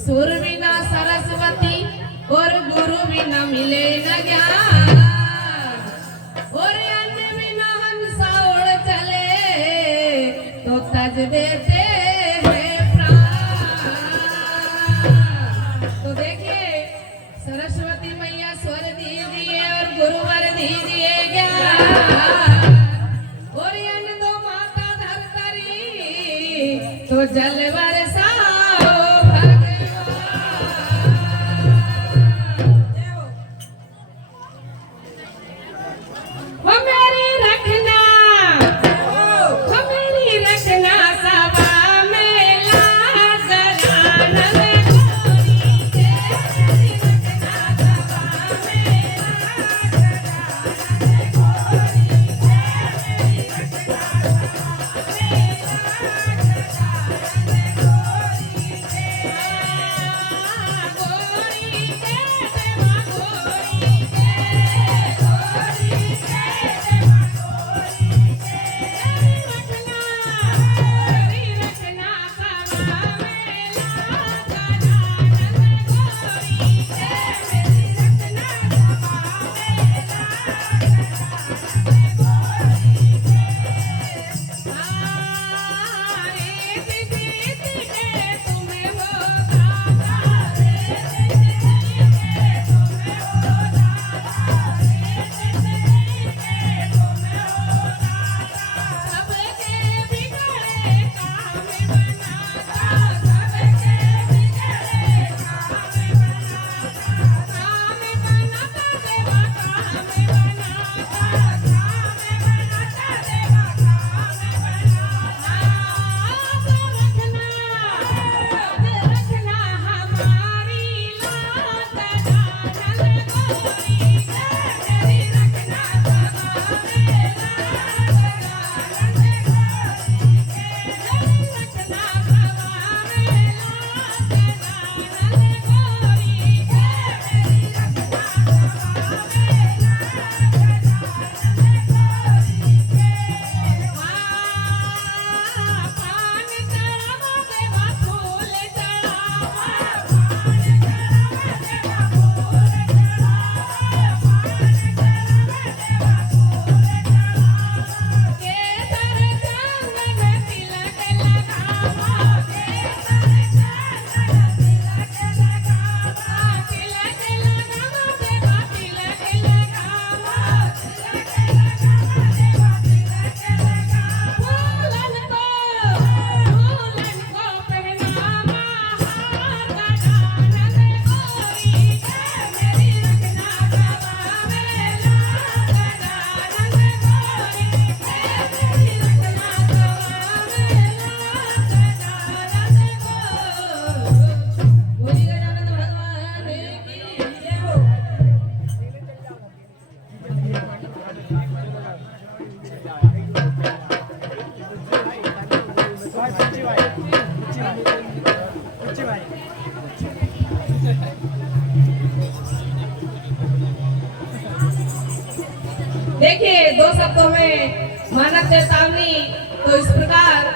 सुर बिना सरस्वती और गुरु बिना मिले न ज्ञान, और अन्न बिना हंसा उड़ चले तो तज देते हैं प्राण। तो देखिए सरस्वती मैया स्वर दीजिए और गुरुवर दीजिए ज्ञान, और अन्न दो माता धरतरी तो जल बरसा देखिए दो शब्दों में मानव चेतावनी तो इस प्रकार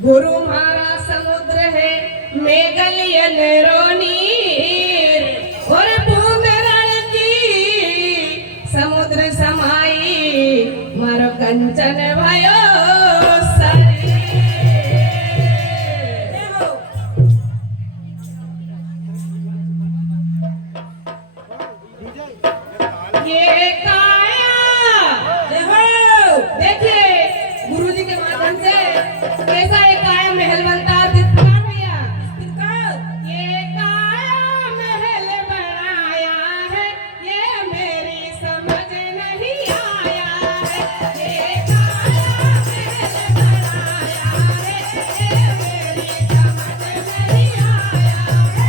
गुरु मारा समुद्र है मेघलियन रोनीर और बूंद रण की समुद्र समाई मारो कंचन भयो ये काया देखो देखिए गुरुजी के माध्यम से कैसा एक काया महल बनता है जिस प्रकार भैया ये काया महल बनाया है ये मेरी समझ नहीं आया है ये काया महल बनाया है ये मेरी समझ नहीं आया है ये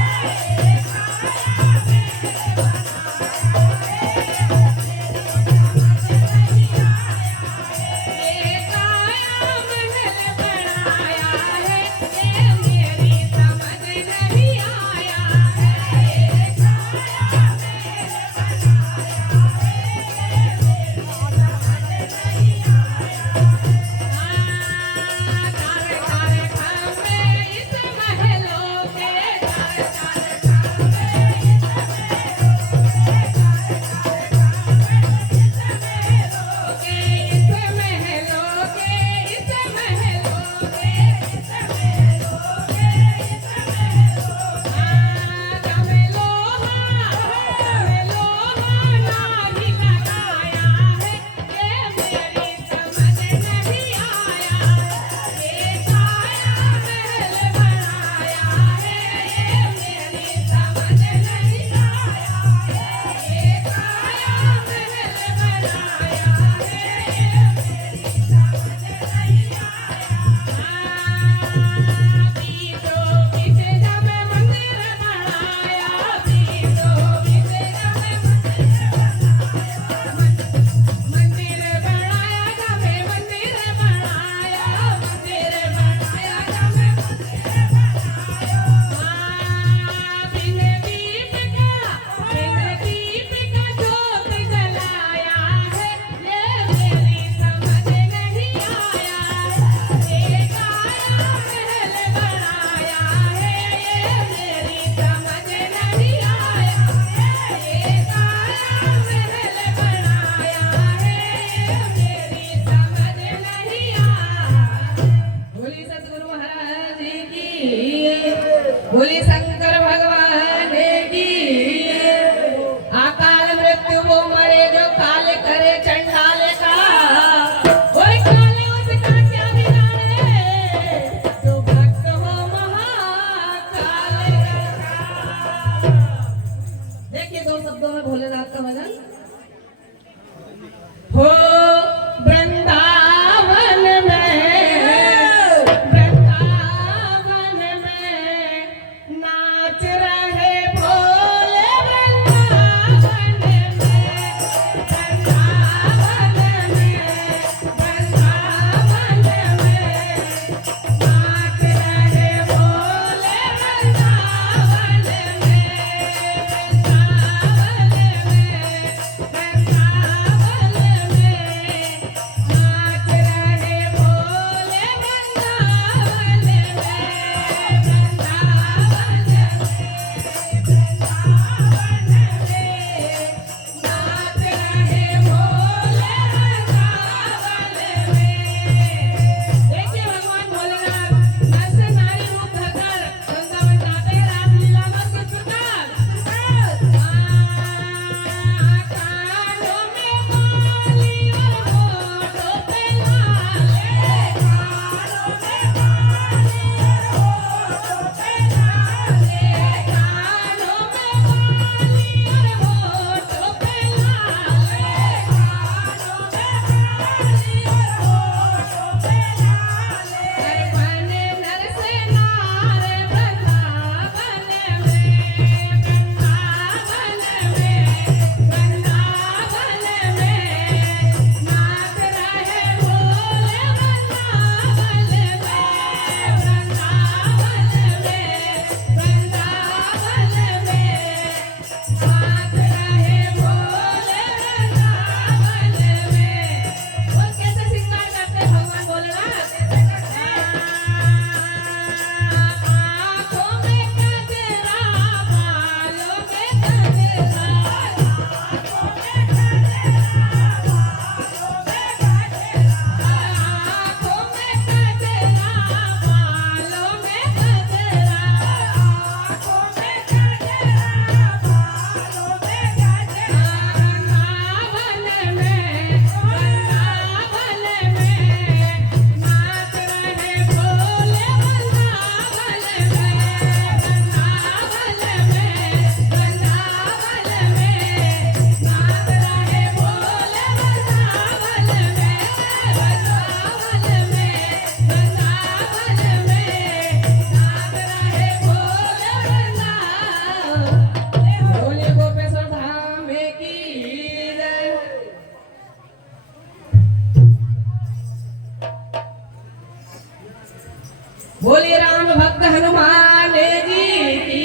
बोले राम भक्त हनुमान जी की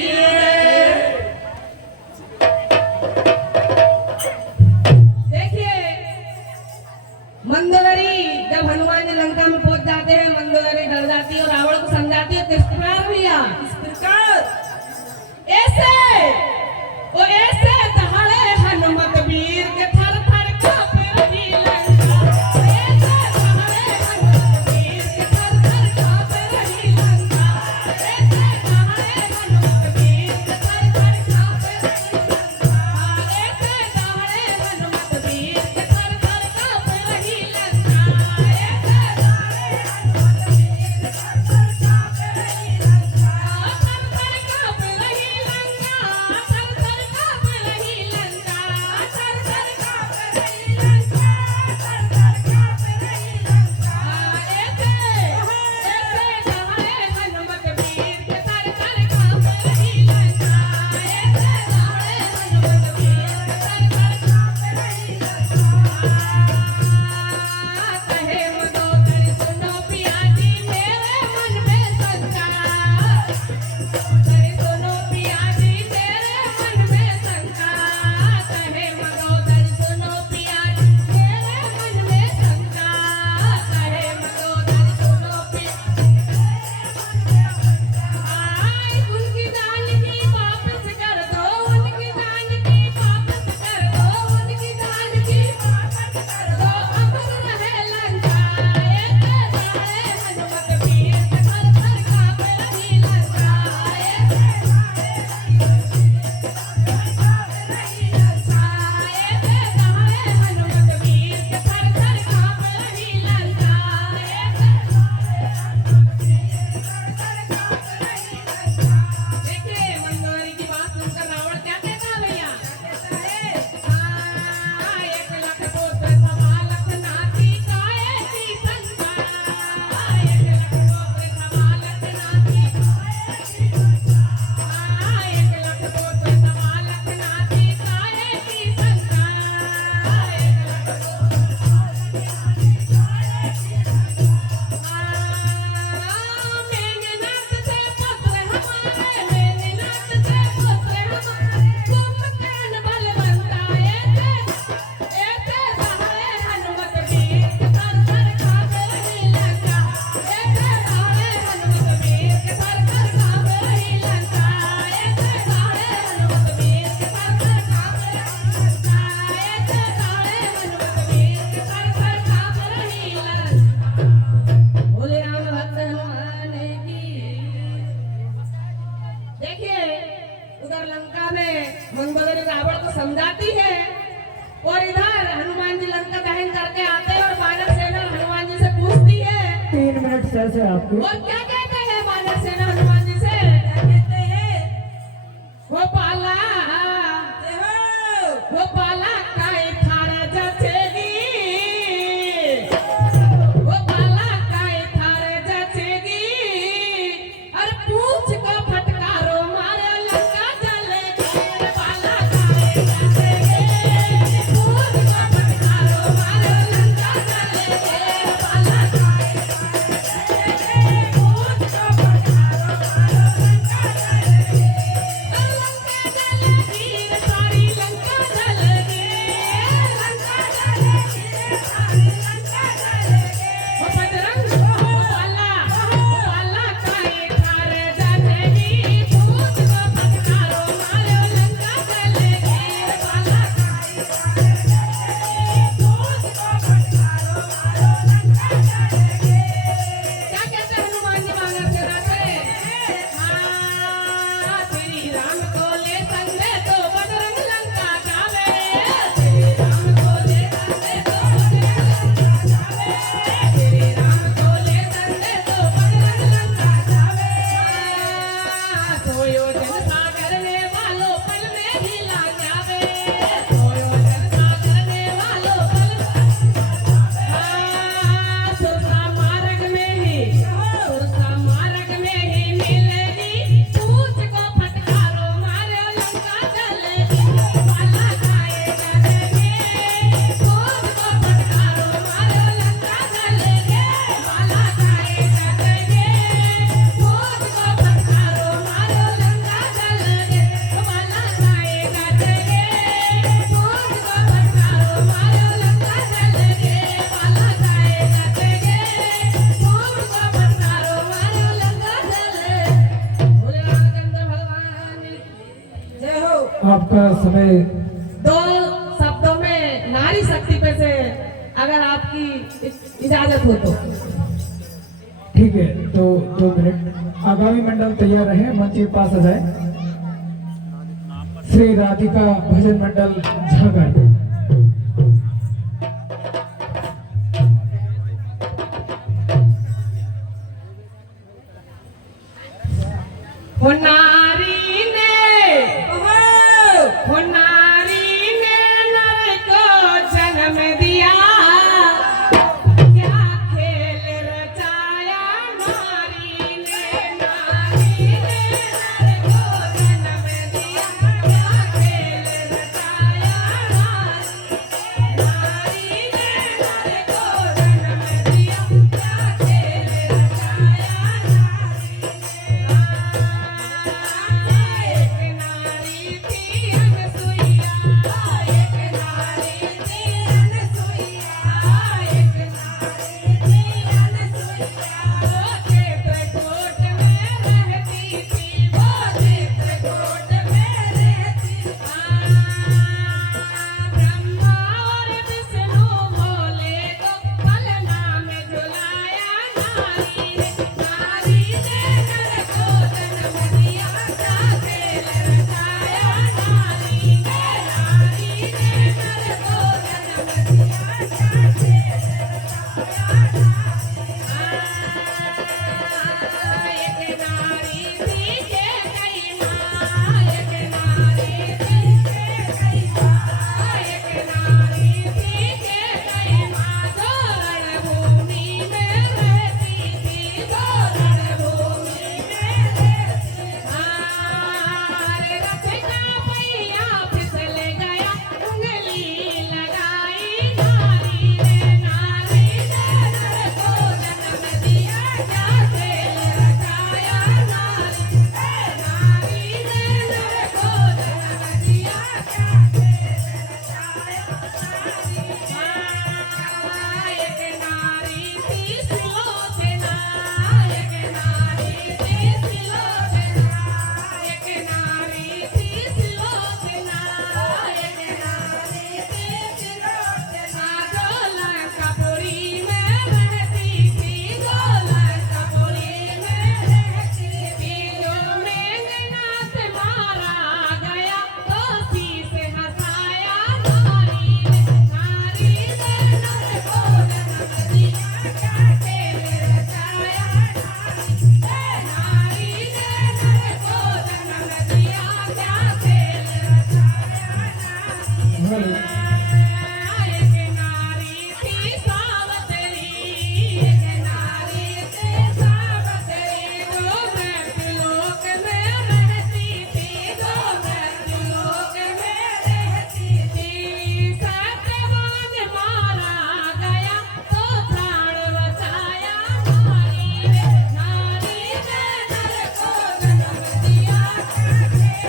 देखिए मंदोदरी जब हनुमान जी लंका में पहुंच जाते हैं, मंदोदरी डर जाती है और रावण को समझाती है किस प्रकार भैया, इस प्रकार ऐसे वो ऐसे दहाड़े हनुमत वीर के थर थर कांपे रही लंका, ऐसे दहाड़े हनुमत वीर के थर थर कांपे रही लंका, ऐसे दहाड़े हनुमत वीर के थर थर कांपे रही लंका, ऐसे दहाड़े हनुमत वीर के थर थर कांपे रही लंका, ऐसे दहाड़े हनुमत वीर के थर थर कांपे रही लंका, थर थर कांपे रही लंका, थर थर कांपे रही लंका, थर थर कांपे रही लंका, थर थर कांपे रही लंका, ऐसे ऐसे दहाड़े हनुमत वीर के थर थर कांपे रही लंका, ऐसे दहाड़े हनुमत वीर के थर थर कांपे रही लंका। कहे मंदोदरी सुनो पिया जी मेरे मन में शंका, मंदोदरी सुनो पिया जी मेरे मन में शंका, कहे मंदोदरी सुनो पिया जी मेरे मन में शंका, कहे मंदोदरी सुनो पिया आई उनकी जान की वापस कर दो, उनकी जान की वापस कर दो, उनकी जान की वापस कर दो, अमर रहे लंका, ऐसे दहाड़े हनुमत वीर के थर थर कांपे रही लंका, ऐसे दहाड़े हनुमत वीर के थर थर कांपे रही लंका, ऐसे दहाड़े हनुमत वीर के थर थर कांपे रही लंका, ऐसे दहाड़े हनुमत वीर के थर थर कांपे रही लंका। देखिए मंदोदरी की बात सुनकर रावण क्या कहता है भैया, कहता है एक लाख पुत्र सवा लख नाती काए की शंका, एक लाख पुत्र सवा लख नाती काए की शंका, एक लाख पुत्र सवा लख नाती काए की शंका, एक लाख पुत्र सवा लख नाती काए की शंका। मेघनाथ से पुत्र हमारे, मेघनाथ से पुत्र हमारे, कुंभकर्ण बलवंता, ऐसे ऐसे दहाड़े हनुमत वीर के थर थर कांपे रही लंका, ऐसे दहाड़े हनुमत वीर के थर थर कांपे रही लंका, ऐसे दहाड़े हनुमत वीर के थर थर कांपे रही लंका, ऐसे दहाड़े हनुमत वीर के थर थर कांपे रही लंका। बोले राम भक्त हनुमान की। देखिए उधर लंका में मंदोदरी रावण को समझाती है और इधर हनुमान जी लंका दहन करके आते हैं और वानर सेना हनुमान जी से पूछती है 3 मिनट से आपकी और क्या कहते हैं वानर सेना हनुमान जी से, क्या कहते हैं, वो पाला काई थारा जचेगी, वो पाला काई थारे जचेगी, अरे पूछ को फटकारो मारे लंका जलेगी, अरे पाला काई जचेगी, पूछ को फटकारो मारे लंका जलेगी, अरे पाला काई जचेगी, पूछ मारो लंका जल गे वाला जाए जत गे मोर को भंडारो मारो लंका जल बोले रामचंद्र भगवान की जय हो। आपका समय 2 शब्दों में नारी शक्ति पे से अगर आपकी इजाजत हो तो। ठीक है, तो 2 मिनट। आगामी मंडल तैयार रहे, मंच के पास आ जाए। श्री राधिका भजन मंडल झागर। हो नारी ने नर को जन्म दिया क्या खेल रचाया नारी ने नर को जन्म दिया क्या खेल रचाया नारी ने नर को जन्म दिया क्या खेल रचाया एक नारी थी अनसुईया एक नारी थी अनसुईया एक नारी थी अनसुईया वो चित्रकूट में रहती थी वो चित्रकूट में रहती ब्रह्मा और विष्णु भोले को पलना में झुलाया नारी ने नर को जन्म दिया क्या खेल रचाया नारी ने नर को जन्म दिया क्या खेल रचाया एक नारी थी के कई माँ एक नारी थी के कई माँ एक नारी थी के कई माँ जो रणभूमि में रहती थी जो रणभूमि में रहती रथ का पहिया फिसल गया उंगली लगाई नारी ने नर को जन्म दिया क्या खेल रचाया नारी ने नर को जन्म दिया क्या खेल रचाया एक नारी थी सुलोचना एक नारी थी सुलोचना एक नारी थी सुलोचना एक नारी थी सुलोचना जो लंकापुरी में रहती थी जो लंकापुरी में रहती थी जो मेघनाथ मारा गया तो सी से हंसाया नारी ने नर को जन्म दिया क्या खेल रचाया नारी ने नर को जन्म दिया क्या खेल रचाया एक नारी थी सावतरी एक नारी थी सावतरी जो मृत्युलोक में रहती थी जो मृत्युलोक में रहती थी सत्यवान मारा गया तो प्राण बचाया नारी ने नर को जन्म दिया क्या खेल रचाया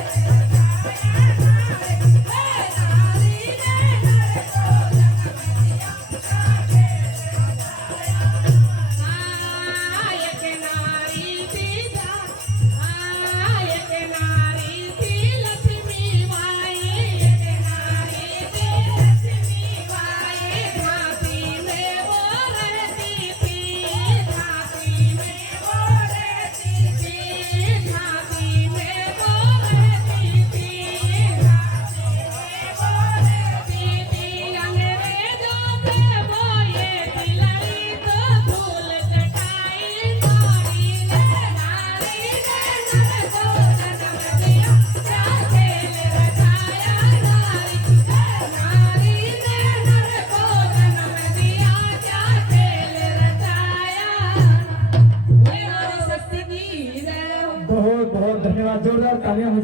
नारी ने नर को जन्म दिया क्या खेल रचाया एक नारी थी एक नारी थी लक्ष्मी बाई एक नारी थी लक्ष्मी बाई झांसी में वो रहती थी झांसी में वो रहती थी झांसी में वो रहती थी झांसी में वो रहती थी अंग्रेजों से वो ये दिलाई तो धूल चटाई नारी ने नर को जन्म दिया क्या खेल रचाया नारी ने नर को जन्म दिया क्या खेल रचाया बोले नारी शक्ति की जय हो। बहुत बहुत धन्यवाद, जोरदार तालियां हो जाए।